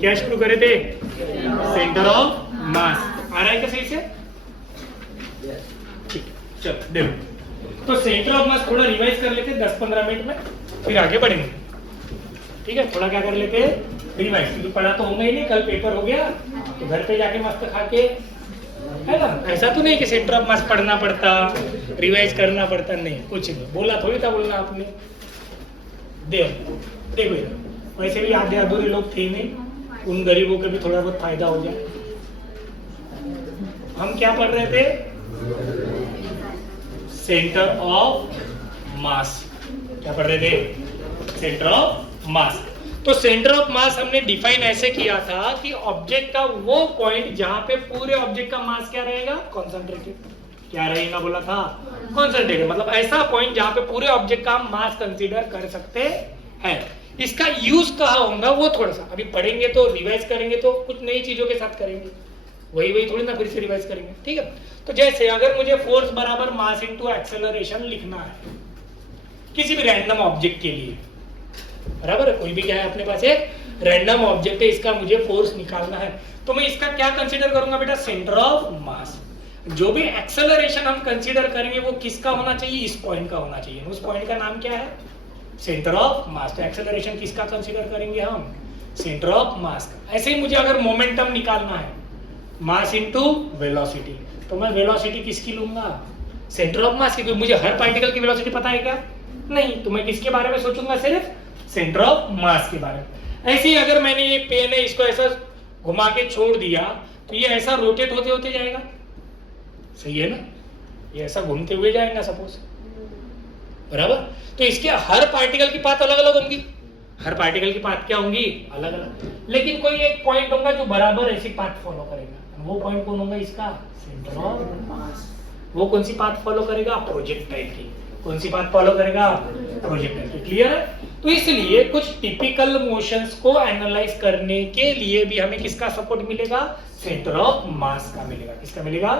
क्या शुरू करे थे? सेंटर ऑफ मास। आ रहा है क्या सही से? ठीक, चलो देखो, तो सेंटर ऑफ मास थोड़ा रिवाइज कर लेते 10-15 मिनट में, फिर आगे बढ़ेंगे। ठीक है, थोड़ा क्या कर लेते, रिवाइज, क्योंकि पढ़ा तो होगा ही नहीं, कल पेपर हो गया तो घर पे जाके मस्त खा के, है ना। ऐसा तो नहीं कि सेंटर ऑफ मास पढ़ना पड़ता, रिवाइज करना पड़ता, नहीं, कुछ नहीं, बोला थोड़ी था बोलना आपने। देखो वैसे भी आधे अधूरे लोग थे नहीं, उन गरीबों का भी थोड़ा बहुत फायदा हो जाए। हम क्या पढ़ रहे थे? सेंटर ऑफ मास। क्या पढ़ रहे थे? सेंटर ऑफ मास। तो सेंटर ऑफ मास हमने डिफाइन ऐसे किया था कि ऑब्जेक्ट का वो पॉइंट जहां पे पूरे ऑब्जेक्ट का मास क्या रहेगा? कॉन्सेंट्रेटेड। क्या रहेगा बोला था? कॉन्सेंट्रेटेड, मतलब ऐसा पॉइंट जहां पे पूरे ऑब्जेक्ट का मास कंसीडर कर सकते हैं। इसका यूज कहाँ होगा वो थोड़ा सा अभी पढ़ेंगे, तो रिवाइज करेंगे, तो कुछ नई चीजों के साथ करेंगे, वही थोड़ी ना फिर से रिवाइज करेंगे। ठीक है, तो जैसे अगर मुझे फोर्स बराबर मास इनटू एक्सेलरेशन लिखना है किसी भी रैंडम ऑब्जेक्ट के लिए, बराबर है, कोई भी क्या है अपने पास एक रैंडम ऑब्जेक्ट है, इसका मुझे फोर्स निकालना है, तो मैं इसका क्या कंसीडर करूंगा बेटा? सेंटर ऑफ मास। जो भी एक्सेलरेशन हम कंसीडर करेंगे वो किसका होना चाहिए? इस पॉइंट का होना चाहिए। उस पॉइंट का नाम क्या है? सेंटर ऑफ मास। तो एक्सेलरेशन किसका कंसीडर करेंगे हम? सेंटर ऑफ मास का। ऐसे ही मुझे अगर मोमेंटम निकालना है, मास इनटू वेलोसिटी, तो मैं वेलोसिटी किसकी लूंगा? सेंटर ऑफ मास की। मुझे हर पार्टिकल की वेलोसिटी पता है क्या? नहीं, तो मैं किसके बारे में सोचूंगा? सिर्फ सेंटर ऑफ मास के बारे में। ऐसे ही अगर मैंने ये पेन है, इसको ऐसा घुमा के छोड़ दिया तो ये ऐसा रोटेट होते होते जाएगा, सही है ना, ये ऐसा घूमते हुए जाएगा सपोज, बराबर। तो इसके हर पार्टिकल की पाथ अलग अलग होंगी, हर पार्टिकल की पाथ क्या होंगी? अलग अलग, लेकिन कोई एक पॉइंट होगा जो बराबर ऐसी पाथ फॉलो करेगा। वो पॉइंट कौन होगा? इसका सेंटर ऑफ मास। वो कौन सी पाथ फॉलो करेगा? प्रोजेक्टाइल की। कौन सी बात फॉलो करेगा? प्रोजेक्टाइल की। क्लियर है? तो इसलिए कुछ टिपिकल मोशंस को एनालाइज करने के लिए भी हमें किसका सपोर्ट मिलेगा? सेंटर ऑफ मास का मिलेगा। किसका मिलेगा?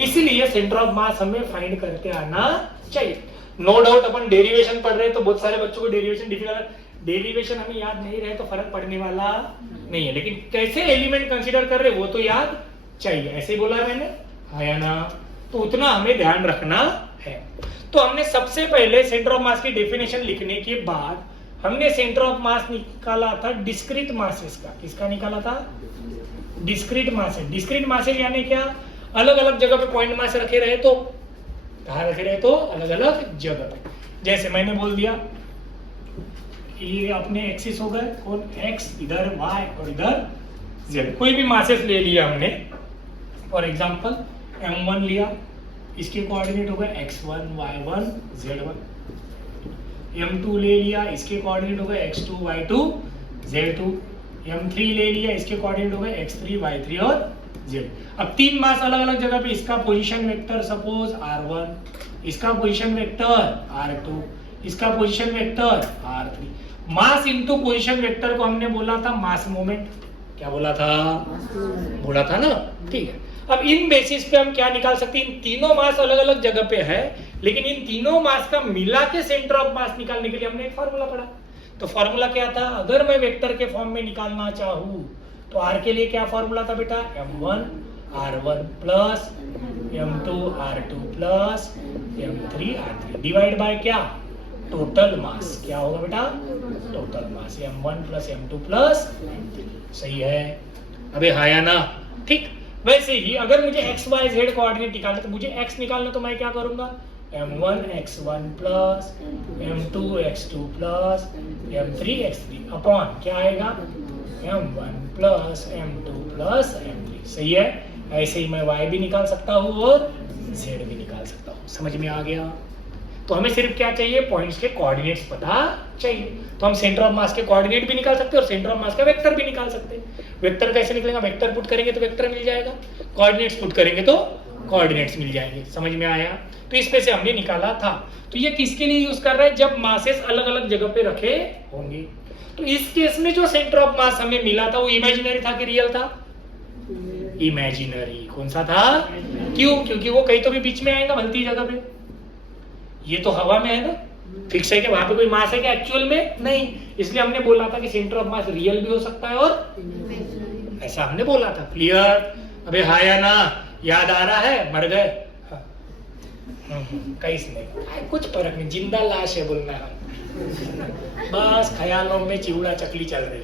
इसलिए सेंटर ऑफ मास हमें फाइंड करके आना चाहिए। नो डाउट अपन डेरिवेशन पढ़ रहे हैं तो बहुत सारे बच्चों को डेरिवेशन डिफिकल्ट, डेरिवेशन हमें याद नहीं रहे तो फर्क पड़ने वाला नहीं है, लेकिन कैसे एलिमेंट कंसीडर कर रहे वो तो याद चाहिए। ऐसे ही बोला मैंने, हाँ या ना? तो उतना हमें ध्यान रखना है। तो हमने सबसे पहले सेंटर ऑफ मास की डेफिनेशन लिखने के बाद हमने सेंटर ऑफ मास निकाला था डिस्क्रीट मासेस का। किसका निकाला था? Discrete masses. डिस्क्रीट मासेस यानी क्या? अलग अलग जगह पे पॉइंट मास रखे रहे तो कहाँ रखे रहे? तो अलग अलग जगह पे। जैसे मैंने बोल दिया ये अपने एक्सिस हो गए, कौन? एक्स, इधर वाई और इधर जेड। कोई भी मासेस ले लिया हमने, फॉर एग्जांपल m1 लिया, इसके कोऑर्डिनेट हो गए x1, y1, z1। m2 ले लिया, इसके कोऑर्डिनेट हो गए x2, y2, z2। m3 ले लिया, इसके कोऑर्डिनेट हो गए x3, y3 और z। अब तीन मास अलग अलग जगह पे, इसका पोजीशन वेक्टर सपोज r1, इसका पोजीशन वेक्टर r2, इसका position vector r3। Mass into position vector को हमने बोला था मास मोमेंट। क्या बोला था? बोला था ना, ठीक है। अब इन बेसिस पे हम क्या निकाल सकते हैं? इन तीनों मास अलग अलग जगह पे है, लेकिन इन तीनों मास का मिला के सेंटर ऑफ मास निकालने के लिए हमने एक फॉर्मूला पढ़ा। तो फॉर्मूला क्या था? अगर मैं वेक्टर के फॉर्म में निकालना चाहूँ तो r के लिए क्या फॉर्मूला था बेटा? m1 r1 plus m2 r2 plus m3 r3 divide by क्या? Total mass. क्या होगा बेटा? Total mass m1 plus m2 plus m3। सही है? अबे हाँ या ना? ठीक। वैसे ही अगर मुझे x y z कोऑर्डिनेट निकालना तो मुझे x निकालना तो मैं क्या करूंगा? m1 x1 plus m2 x2 plus m3 x3 upon क्या आएगा? m1 plus m2 plus m3। सही है? ऐसे ही मैं y भी निकाल सकता हूँ और z भी निकाल सकता हूँ। समझ में आ गया? तो हमें सिर्फ क्या चाहिए? पॉइंट्स के कोऑर्डिनेट्स पता चाहिए। तो हम सेंटर ऑफ मास के कोऑर्डिनेट भी निकाल सकते हैं और सेंटर ऑफ मास का वेक्टर भी निकाल सकते हैं। वेक्टर कैसे निकलेगा? वेक्टर पुट करेंगे तो वेक्टर मिल जाएगा, कोऑर्डिनेट्स पुट करेंगे तो कोऑर्डिनेट्स मिल जाएंगे। समझ में आया? तो इस पे से हमने निकाला था। तो ये किसके लिए यूज कर रहा है? जब मासेस अलग अलग जगह पे रखे होंगे। तो इस केस में जो सेंटर ऑफ मास हमें मिला था वो इमेजिनरी था कि रियल था? इमेजिनरी। कौन सा था? क्यों? क्योंकि वो कहीं तो भी बीच में आएगा, भलती जगह पे। ये तो हवा में है ना, फिक्स है कि वहां पे कोई मास है क्या एक्चुअल में? नहीं। इसलिए हमने बोला था कि सेंटर ऑफ मास रियल भी हो सकता है और ऐसा हमने बोला था। क्लियर? अबे हाँ या ना? याद आ रहा है? मर गए? हाँ। कहीं से नहीं, कुछ फर्क नहीं, जिंदा लाश है बोलना है। बस ख्यालों में चिवड़ा चकली चल रही।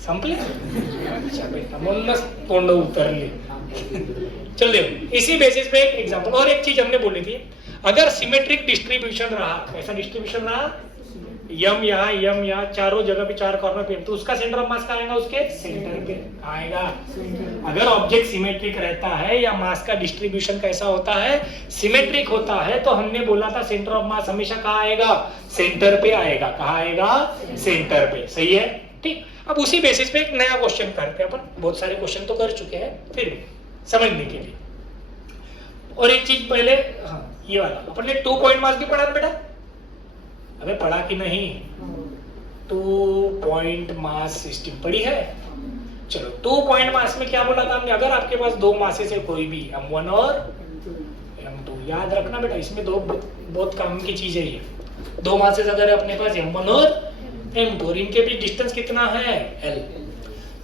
संपले? अच्छा बेटा म्हणूनच तोंड उतरले। चल देखो, इसी बेसिस पे एक एग्जांपल और एक चीज हमने बोली थी, अगर सिमेट्रिक डिस्ट्रीब्यूशन रहा, ऐसा डिस्ट्रीब्यूशन रहा यम यहाँ चारों जगह पे चार कॉर्नर पे, तो उसका सेंटर ऑफ मास कहाँ आएगा? उसके सेंटर पे आएगा। अगर ऑब्जेक्ट सिमेट्रिक रहता है या मास का डिस्ट्रीब्यूशन कैसा होता है? सिमेट्रिक होता है, तो हमने बोला था सेंटर ऑफ मास हमेशा कहाँ आएगा? सेंटर पे आएगा। कहाँ आएगा? सेंटर पे। सही है? ठीक। अब उसी बेसिस पे एक नया क्वेश्चन करते हैं अपन। बहुत सारे क्वेश्चन तो कर चुके हैं, फिर भी समझने के लिए। और एक चीज पहले, हाँ ये वाला अपन ने 2 पॉइंट मास भी पढ़ा था बेटा? अबे पढ़ा कि नहीं? 2 पॉइंट मास सिस्टम पढ़ी है? चलो 2 पॉइंट मास में क्या बोला था हमने? अगर आपके पास 2 मासेस है कोई भी, m1 और m2, याद रखना बेटा, इसमें दो बहुत काम की चीज है ये। 2 मासेस अगर अपने पास m1 और m2 और इनके बीच डिस्टेंस कितना है? l।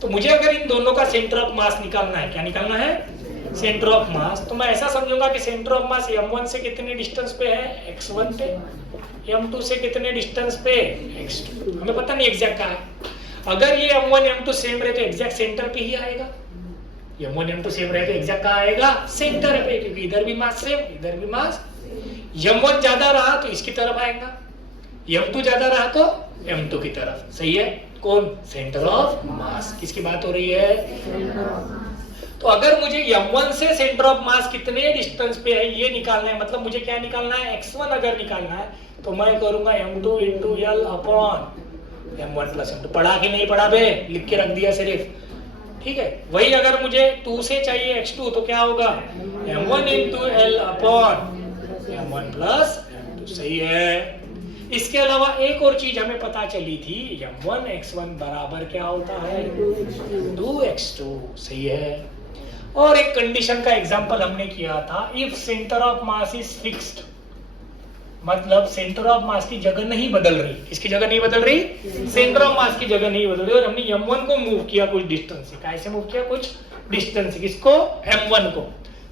तो मुझे अगर इन दोनों का सेंटर ऑफ मास निकालना है, क्या निकालना है? सेंटर ऑफ मास। तो मैं ऐसा समझूंगा कि सेंटर ऑफ मास m1 से कितने डिस्टेंस पे है? x1 पे। m2 से कितने डिस्टेंस पे? x2। हमें पता नहीं एग्जैक्ट कहाँ है। अगर ये m1 m2 सेम रहे तो एग्जैक्ट सेंटर पे ही आएगा। m1 m2 सेम रहे तो एग्जैक्ट कहाँ आएगा? सेंटर पे, क्योंकि इधर भी मास सेम, इधर भी मास। m1 ज्यादा रहा तो इसकी तरफ आएगा, m2 ज्यादा रहा तो m2 की तरफ। सही है? कौन? सेंटर ऑफ मास। किसकी बात हो रही है? तो अगर मुझे m1 से सेंटर ऑफ मास कितने डिस्टेंस पे है ये निकालना है, मतलब मुझे क्या निकालना है? x1 अगर निकालना है तो मैं करूंगा m2 into L upon m1 plus m2। पढ़ा कि नहीं पढ़ा बे? लिख के रख दिया सिर्फ। ठीक है? वही अगर मुझे 2 से चाहिए x2 तो क्या होगा? m1 into L upon m1 plus m2। सही है? इसके अलावा एक और चीज हमें पता चली थी, m1 x1 बराबर क्या होता है? 2x2। सही है? और एक कंडीशन का एग्जांपल हमने किया था, if centre of mass is fixed, मतलब सेंटर ऑफ मास की जगह नहीं बदल रही। किसकी जगह नहीं बदल रही? सेंटर ऑफ मास की जगह नहीं बदल रही, और हमने m1 को मूव किया कुछ डिस्टेंस से। कैसे मूव किया? कुछ डिस्टेंस से। किसको? m1 को।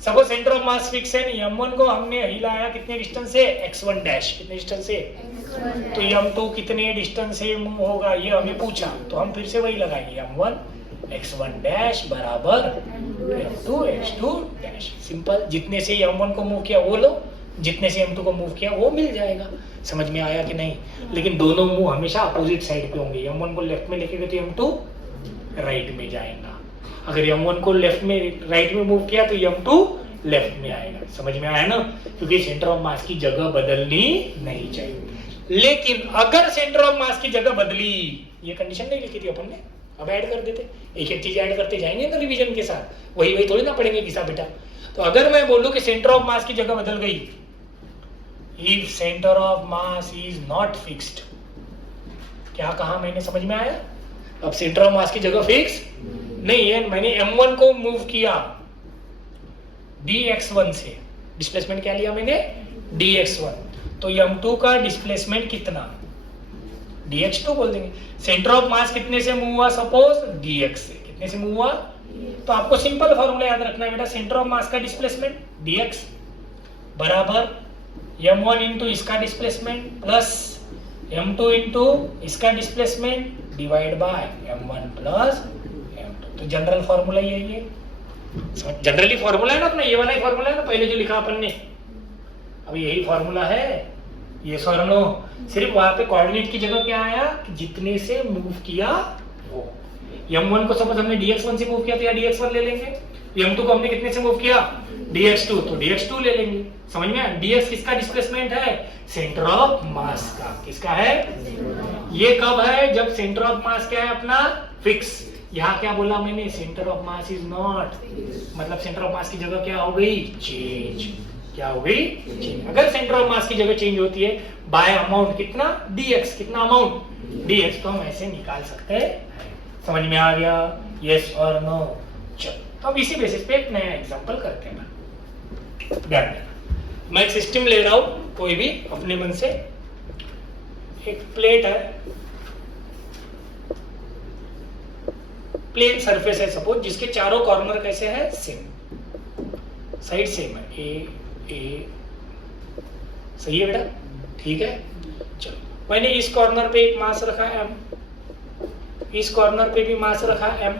Suppose centre of mass fix है, नहीं, m1 को हमने हिलाया कितने डिस्टेंस से? x1 dash. कितने डिस्टेंस से? तो m2 कितने डिस्टेंस से मूव होगा ये हमें पूछा, तो हम फिर से वही लगाएंगे, m1 x1 डैश बराबर m2 x2 डैश। सिंपल। जितने से m1 को मूव किया वो लो, जितने से m2 को मूव किया वो मिल जाएगा। समझ में आया कि नहीं? लेकिन दोनों मूव हमेशा अपोजिट साइड पे होंगे। m1 को लेफ्ट में लेके तो m2 राइट में जाएगा। अगर m1 को लेफ्ट में राइट में मूव किया तो m2 लेफ्ट में आएगा। समझ में आया ना? क्योंकि सेंटर ऑफ मास की जगह बदलनी नहीं चाहिए। लेकिन अगर सेंटर ऑफ मास की जगह बदली, ये कंडीशन नहीं लिखी थी अपन ने, अब ऐड कर देते, एक एक चीज ऐड करते जाएंगे ना रिवीजन के साथ, वही थोड़ी ना पढ़ेंगे किसा बेटा। तो अगर मैं बोलूं कि सेंटर ऑफ मास की जगह बदल गई, if centre of mass is not fixed, क्या कहा मैंने? समझ में आया? अब सेंटर ऑफ मास की जगह फिक्स नहीं है, मैंने m1 को मूव किया dx1 से, डिस्प्लेसमेंट क्या लिया मैंने? dx1, तो m2 का डिस्प्लेसमेंट कितना? dx2 बोल देंगे। सेंटर ऑफ मास कितने से मूव हुआ? सपोज dx से। कितने से मूव हुआ? तो आपको सिंपल फॉर्मूला याद रखना है बेटा, सेंटर ऑफ मास का डिस्प्लेसमेंट dx बराबर m1 इंटू इसका डिस्प्लेसमेंट प्लस m2 इंटू इसका displacement divide by m1 plus m2। तो जनरल फॉर्मूला यही है, जनरली फॉर्मूला है ना अपना, ये वाला ही फॉर्मूला है ना पहले जो लिखा अपन ने। अब यही फॉर्मूला है ये सर। सिर्फ वहां पे कोऑर्डिनेट की जगह क्या आया? जितने से मूव किया वो। m1 को सपोज हमने dx1 से मूव किया तो या dx1 ले लेंगे, m2 को हमने कितने से मूव किया? dx2, तो dx2 ले लेंगे। समझ में आया? dx किसका डिस्प्लेसमेंट है? सेंटर ऑफ मास का। किसका है? ये कब है? जब सेंटर ऑफ मास क्या है अपना? फिक्स। यहाँ क्या बोला मैंने? Centre of mass is not, मतलब सेंटर ऑफ मास की जगह क्या हो गई? चेंज। क्या हो गई? चेंज। अगर सेंटर ऑफ मास की जगह चेंज होती है बाय अमाउंट कितना? dx। कितना अमाउंट? dx। तो हम ऐसे निकाल सकते हैं। समझ में आ गया? यस और नो? चलो, तो अब इसी बेसिस पे एक नया एग्जांपल करते हैं। मैं एक सिस्टम ले रहा हूं कोई भी अपने मन से एक प्लेट है, प्लेन सरफेस है सपोज, जिसके चारों कॉर्नर कैसे है, सेम, साइड सेम है, ए सही है बेटा, ठीक है। चलो मैंने इस कॉर्नर पे एक मास रखा m, इस कॉर्नर पे भी मास रखा m,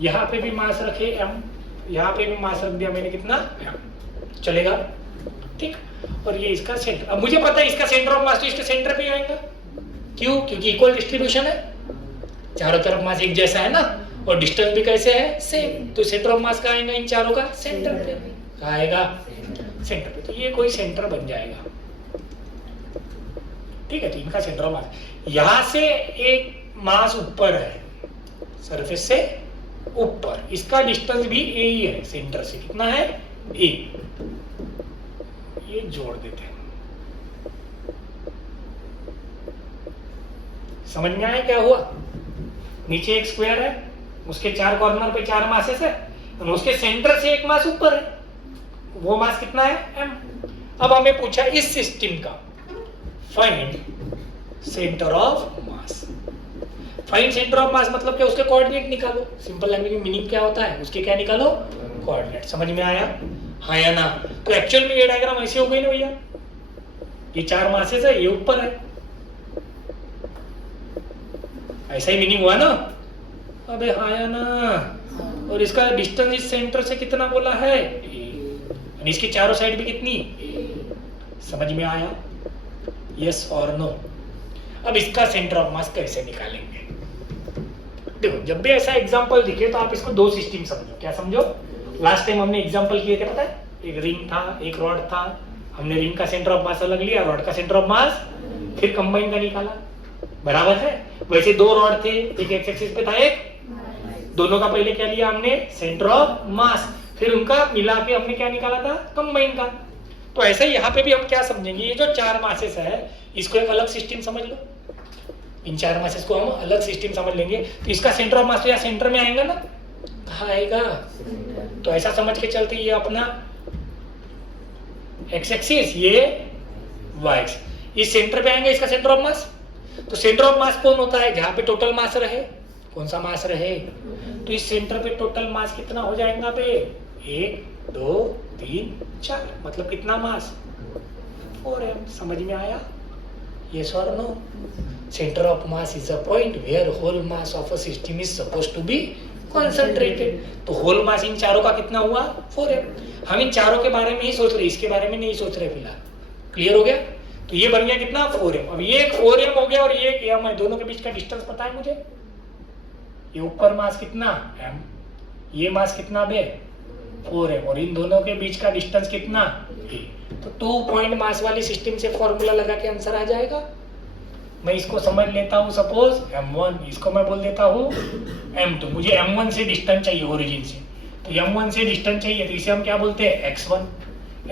यहाँ पे भी मास रखे m, यहाँ पे भी मास रख दिया मैंने, कितना m, चलेगा, ठीक। और ये इसका सेंटर, अब मुझे पता है इसका सेंटर ऑफ मास तो इसके सेंटर पे ही आएगा, क्यों, क्योंकि इक्वल डिस्ट्रीब्यूशन है, चारों तरफ मास एक जैसा है ना, और डिस्टेंस भी कैसे है, सेम, तो सेंटर ऑफ मास कहाँ आएगा, इन चारों का सेंटर पे, कहाँ आएगा, सेंटर पे। तो ये कोई सेंटर बन जाएगा, ठीक है। तो इनका सेंटर ऑफ मास, यहां से एक मास ऊपर है, सरफेस से ऊपर, इसका डिस्टेंस भी ए ही है, सेंटर से कितना है, ए, ये जोड़ देते हैं। समझ में आया क्या हुआ, नीचे एक स्क्वायर है, उसके चार कॉर्नर पे चार मासेस है, और उसके सेंटर से एक मास ऊपर है, वो मास कितना है, m। अब हमें पूछा इस सिस्टम का find centre of mass. Find centre of मास मतलब क्या, उसके कोऑर्डिनेट निकालो, सिंपल लैंग्वेज में मीनिंग क्या होता है, उसके क्या निकालो, कोऑर्डिनेट। समझ में आया, हाँ या ना। तो एक्चुअल में ये डायग्राम ऐसे हो गई ना भैया, ये चार मासेस है, ये ऊपर है, ऐसा ही मीनिंग हुआ ना, अबे हाँ या ना। और इसका डिस्टेंस इस सेंटर से कितना बोला है, और इसकी चारों साइड भी कितनी, समझ में आया, यस और नो। अब इसका सेंटर ऑफ मास कैसे निकालेंगे, देखो जब भी ऐसा एग्जांपल दिखे तो आप इसको दो सिस्टम समझो, क्या समझो, लास्ट टाइम हमने एग्जांपल किए थे, पता है, एक रिंग था, एक रॉड था, हमने रिंग का सेंटर ऑफ मास अलग लिया, रॉड का सेंटर ऑफ मास फिर कंबाइन का निकाला, बराबर है। वैसे दो रॉड थे, एक एक्स एक्सिस पे था, एक, दोनों का पहले क्या लिया हमने, सेंटर ऑफ मास, फिर उनका मिला के हमने क्या निकाला था, कंबाइन का। तो ऐसे यहाँ पे भी हम क्या समझेंगे, ये जो चार मासेस है इसको एक अलग सिस्टम समझ लो, इन चार मासेस को हम अलग सिस्टम समझ लेंगे। तो इसका सेंटर ऑफ मास तो यहाँ सेंटर में आएगा ना, कहाँ आएगा, तो ऐसा समझ के चलते ये अपना एक्स एक्सिस, ये वाई एक्सिस, इस सेंटर पे आएंगे इसका सेंटर ऑफ मास। तो सेंटर ऑफ मास कौन होता है, जहाँ पे टोटल मास रहे, कौन सा मास रहे, तो इस सेंटर पे टोटल मास कितना हो जाएगा पे, 1 2 3 4, मतलब कितना मास, 4m। समझ में आया, यस और no. Centre of mass is a point where whole mass of a system is supposed to be concentrated. तो होल मास इन चारों का कितना हुआ, 4m। हम इन चारों के बारे में ही सोच रहे, इसके बारे में नहीं सोच रहे फिलहाल, क्लियर हो गया। तो ये बन गया कितना, 4m। अब ये एक 4m हो गया और ये एक m है, दोनों के बीच का डिस्टेंस पता है मुझे, ये ऊपर मास कितना m, ये मास कितना बे 4m, और इन दोनों के बीच का डिस्टेंस कितना a। तो 2 पॉइंट मास वाली सिस्टम से फॉर्मूला लगा के आंसर आ जाएगा। मैं इसको समझ लेता हूँ सपोज m1, इसको मैं बोल देता हूँ m2। मुझे m1 से डिस्टेंस चाहिए ओरिजिन से, तो m1 से डिस्टेंस चाहिए, तो इसे हम क्या बोलते हैं, x1,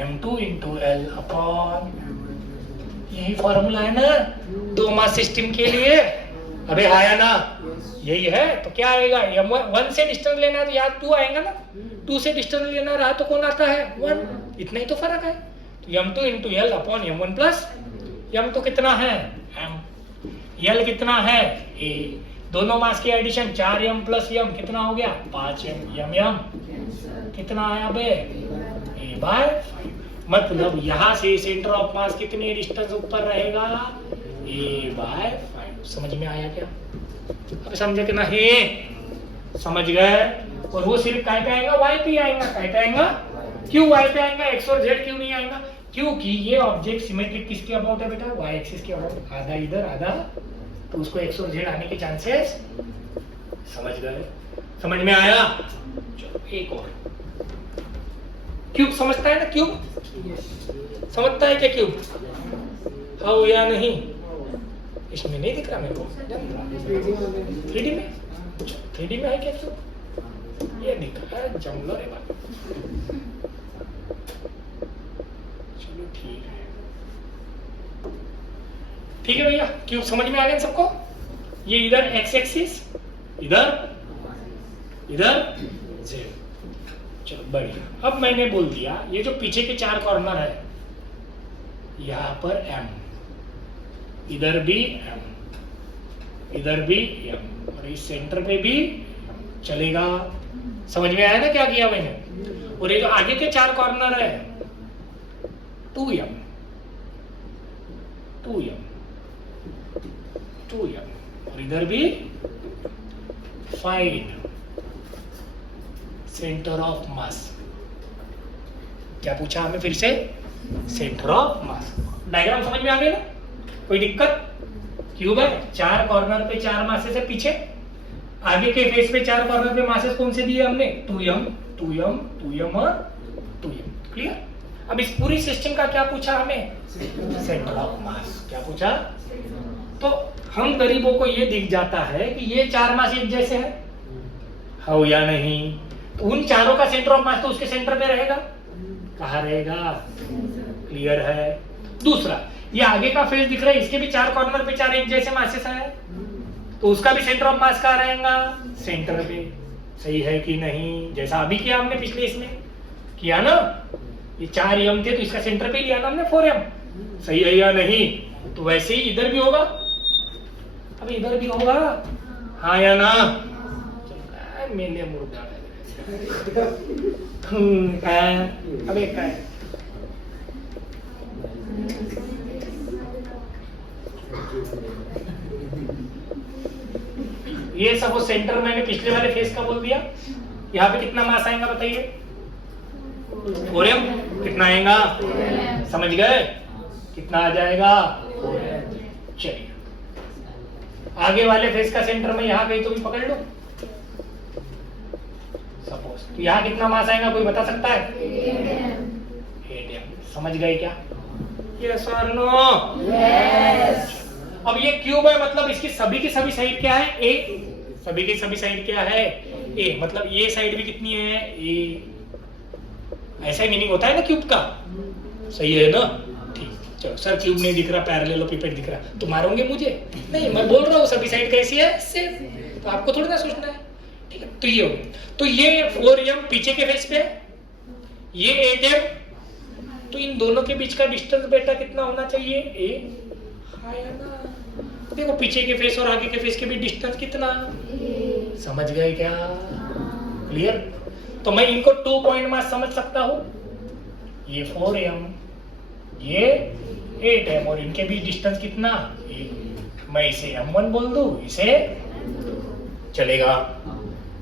m2 into l upon, यही फॉर्मूला है ना दो मास सिस्टम के लिए, अबे आया ना, यही है। तो क्या आएगा, m1 से डिस्टेंस लेना है तो यहाँ 2 आएगा ना, 2 से डिस्टेंस लेना रहा तो कौन आता है, 1, इतना ही तो फर्क है। तो m2 into l upon m1 plus m तो कितना है m, l कितना है a, दोनों मास की एडिशन 4m प्लस m कितना हो गया 5m, m कितना आया बे a/5। मतलब यहाँ से सेंटर ऑफ मास कितनी डिस्टेंस ऊपर रहेगा, a/5। समझ में आया क्या, अब समझे कि नहीं, समझ गए। और वो सिर्फ काय पे आएगा, y पे आएगा, काय पे आएगा, क्यों y पे आएगा, x और z क्यों नहीं आएगा, क्योंकि ये ऑब्जेक्ट सिमेट्रिक किसके अबाउट है बेटा, y एक्सिस के अबाउट, आधा इधर आधा, तो उसको x और z आने के चांसेस, समझ गए, समझ में आया। चलो एक और, क्यूब समझता है ना, क्यूब समझता है क्या क्यूब, हाँ या नहीं, इसमें नहीं दिख रहा मेरे को, 3D में, 3D में है क्या क्यूब, ये दिख रहा है, जमलो रे बात। चलो ठीक है, ठीक है भैया, क्यूब समझ में आ गया सबको। ये इधर एक्स एक्सिस, इधर z, चलो बढ़िया। अब मैंने बोल दिया ये जो पीछे के 4 कॉर्नर है, यहाँ पर m, इधर भी m, इधर भी m, और इस सेंटर पे भी चलेगा। समझ में आया ना क्या किया मैंने? और ये जो आगे के 4 कॉर्नर है 2m, 2m, 2m, और इधर भी फाइंड सेंटर ऑफ मास। क्या पूछा हमें फिर से? Centre of mass. डायग्राम समझ में आ गया ना? कोई दिक्कत? क्यूब है, 4 कॉर्नर पे 4 मासेस है, पीछे आगे के फेस पे 4 कॉर्नर पे मासेस कौन से दिए हमने? 2m, 2m, 2m और 2m। क्लियर? अब इस पूरी सिस्टम का क्या पूछा हमें? सेंटर ऑफ मास। क्या पूछा? तो हम गरीबों को ये दिख जाता है कि ये 4 मास एक जैसे है, हो या नहीं? तो उन चारों का सेंटर ऑफ मास तो उसके सेंटर पे रहेगा। कहाँ रहेगा? क्लियर है? दूसरा, ये आगे का फेस दिख रहा है, इसके भी 4 कॉर्नर पे 4 एक जैसे मासेस है, तो उसका भी सेंटर ऑफ मास कहाँ रहेगा? सेंटर पे। सही है कि नहीं? जैसा अभी किया हमने, पिछले इसमें किया ना, ये 4 m थे तो इसका सेंटर पे लिया ना हमने 4m। सही है या नहीं? तो वैसे ही इधर भी होगा। अब इधर भी होगा, हाँ या ना? मेले मुर्गा अबे क्या है? ये सब वो सेंटर मैंने पिछले वाले फेस का बोल दिया। यहाँ पे कितना मास आएगा बताइए? 4m। कितना आएगा? समझ गए? कितना आ जाएगा? 4m। चलिए आगे वाले फेस का सेंटर में यहाँ गई तो भी पकड़ लो सपोज, तो यहाँ कितना मास आएगा कोई बता सकता है? 8m। समझ गए क्या? यस और नो? यस। अब ये क्यूब है, मतलब इसकी सभी की सभी साइड क्या है? ए। सभी की सभी साइड क्या है? ए। मतलब ये साइड भी कितनी है? ए। ऐसा ही मीनिंग होता है ना क्यूब का? सही है ना? ठीक। चलो सर क्यूब नहीं दिख रहा, पैरेललोपिपेड दिख रहा, तो मारोगे मुझे? नहीं, मैं बोल रहा हूँ सभी साइड कैसी है? सेम। तो आपको थोड़ी ना सोचना है। ठीक है, तो ये हो गया। तो ये 4m पीछे के फेस पे है, ये 8m, तो इन दोनों के बीच का डिस्टेंस बेटा कितना होना चाहिए? ए। हाँ या ना? देखो पीछे के फेस और आगे के फेस के बीच डिस्टेंस कितना? समझ गए क्या? क्लियर? तो मैं इनको 2 पॉइंट मास समझ सकता हूँ। ये 4m, ये 8m, और इनके बीच डिस्टेंस कितना? मैं इसे m1 बोल दूं, इसे चलेगा?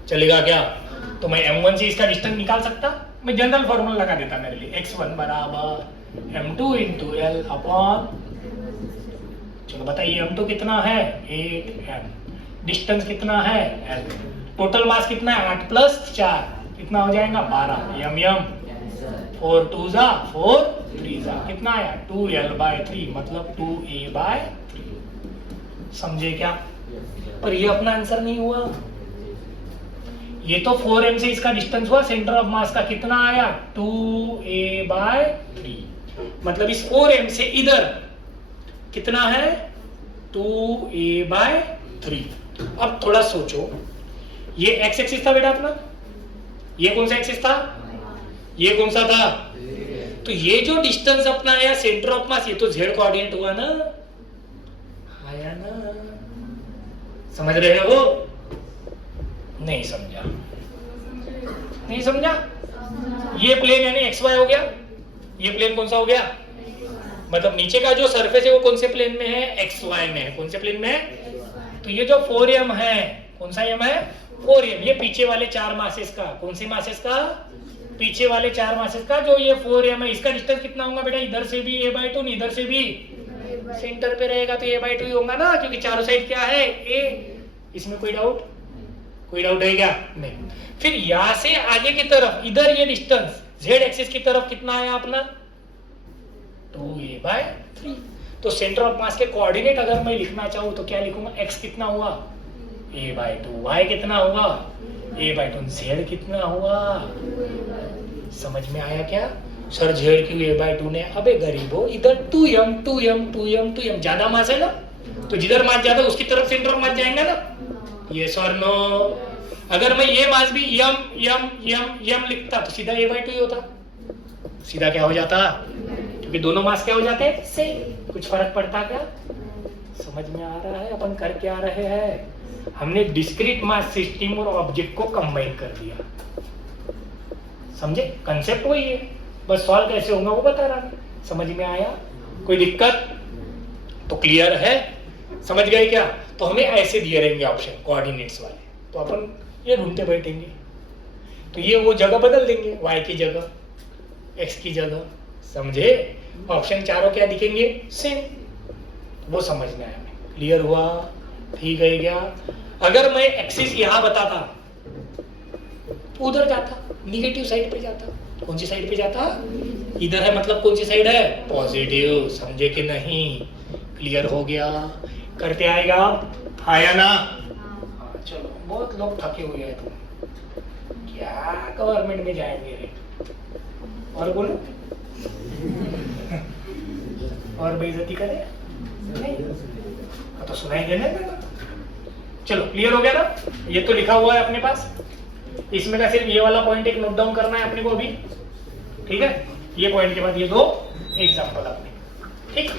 चलेगा क्या? तो मैं m1 से इसका डिस्टेंस निकाल सकता? मैं जनरल फॉर्मूला लगा देता मेरे लिए, x1 बराबर m2 इंटू l अपॉन, चलो बताइए m2 कितना है? 8m, डिस्टेंस कितना है? l, टोटल मास कितना है? 8 प्लस 4 कितना हो जाएगा? 12 m 4 2 जा 4 3 जा कितना आया? 2l/3, मतलब 2a/3। समझे क्या? पर ये अपना आंसर नहीं हुआ। ये तो 4m से इसका डिस्टेंस हुआ, सेंटर ऑफ मास का कितना आया? 2a/3। मतलब इस 4m से इधर कितना है? 2a/3। अब थोड़ा सोचो, ये x एक्सिस था बेटा अपना, ये कौन सा एक्सिस था? ये कौन सा था? तो ये जो डिस्टेंस अपना आया सेंटर ऑफ मास, ये तो z कोऑर्डिनेट हुआ ना? आया ना? समझ रहे हो? नहीं समझा? नहीं समझा? ये प्लेन यानी xy हो गया, ये प्लेन कौन सा हो गया? मतलब नीचे का जो सरफेस है वो कौन से प्लेन में है? xy में है। कौन से प्लेन में है? तो ये जो 4m है, कौन सा m है? 4m। ये पीछे वाले 4 मासेस का, कौन सी मासेस का? पीछे वाले 4 मासेस का जो ये 4m है, इसका डिस्टेंस कितना होगा बेटा? इधर से भी a/2, इधर से भी सेंटर पे रहेगा तो a/2 ही होगा ना, क्योंकि चारों साइड क्या है? a। इसमें कोई डाउट? कोई डाउट है क्या? नहीं। फिर यहां से आगे की तरफ इधर ये डिस्टेंस z एक्सिस की तरफ कितना आया अपना? 2a/3। तो सेंटर ऑफ मास के कोऑर्डिनेट अगर मैं लिखना चाहूँ तो क्या लिखूंगा? x कितना हुआ? a/2। y कितना हुआ? a/2। z कितना हुआ? समझ में आया क्या? सर z क्यों a/2 ने? अबे गरीबो, इधर 2m 2m 2m 2m ज्यादा मास है ना, तो जिधर मास ज्यादा उसकी तरफ सेंटर ऑफ मास जाएगा ना? यस और नो? अगर मैं ये मास भी m लिखता तो सीधा a/2 ही होता। सीधा क्या हो जाता? क्योंकि दोनों मास क्या हो जाते हैं सेम। कुछ फर्क पड़ता क्या? समझ में आ रहा है अपन कर क्या रहे हैं? हमने डिस्क्रीट मास सिस्टम और ऑब्जेक्ट को कंबाइन कर दिया। समझे? कंसेप्ट वही है, बस सॉल्व कैसे होगा वो बता रहा। समझ में आया? कोई दिक्कत? तो क्लियर है? समझ गए क्या? तो हमें ऐसे दिए रहेंगे ऑप्शन कोऑर्डिनेट्स वाले, तो अपन ये ढूंढते बैठेंगे। तो ये वो जगह बदल देंगे, y की जगह x की जगह। समझे? ऑप्शन चारों क्या दिखेंगे? सेम। वो समझना है हमें। क्लियर हुआ? ठीक है क्या? अगर मैं एक्सिस यहां बताता, उधर जाता, निगेटिव साइड पे जाता। कौन सी साइड पे जाता? इधर है, मतलब कौन सी साइड है? पॉजिटिव। समझे कि नहीं? क्लियर हो गया? करते आएगा आप? आया ना? हाँ, चलो। बहुत लोग थके हुए हैं, तुम क्या गवर्नमेंट में जाएंगे रे? और बोलो और बेइज्जती करे नहीं तो सुनाई देने देना। चलो क्लियर हो गया ना? ये तो लिखा हुआ है अपने पास, इसमें का सिर्फ ये वाला पॉइंट एक नोट डाउन करना है अपने को अभी। ठीक है? ये पॉइंट के बाद ये दो एग्जांपल अपने। ठीक?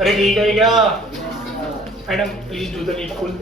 अरे ठीक है क्या? Madam please do the needful.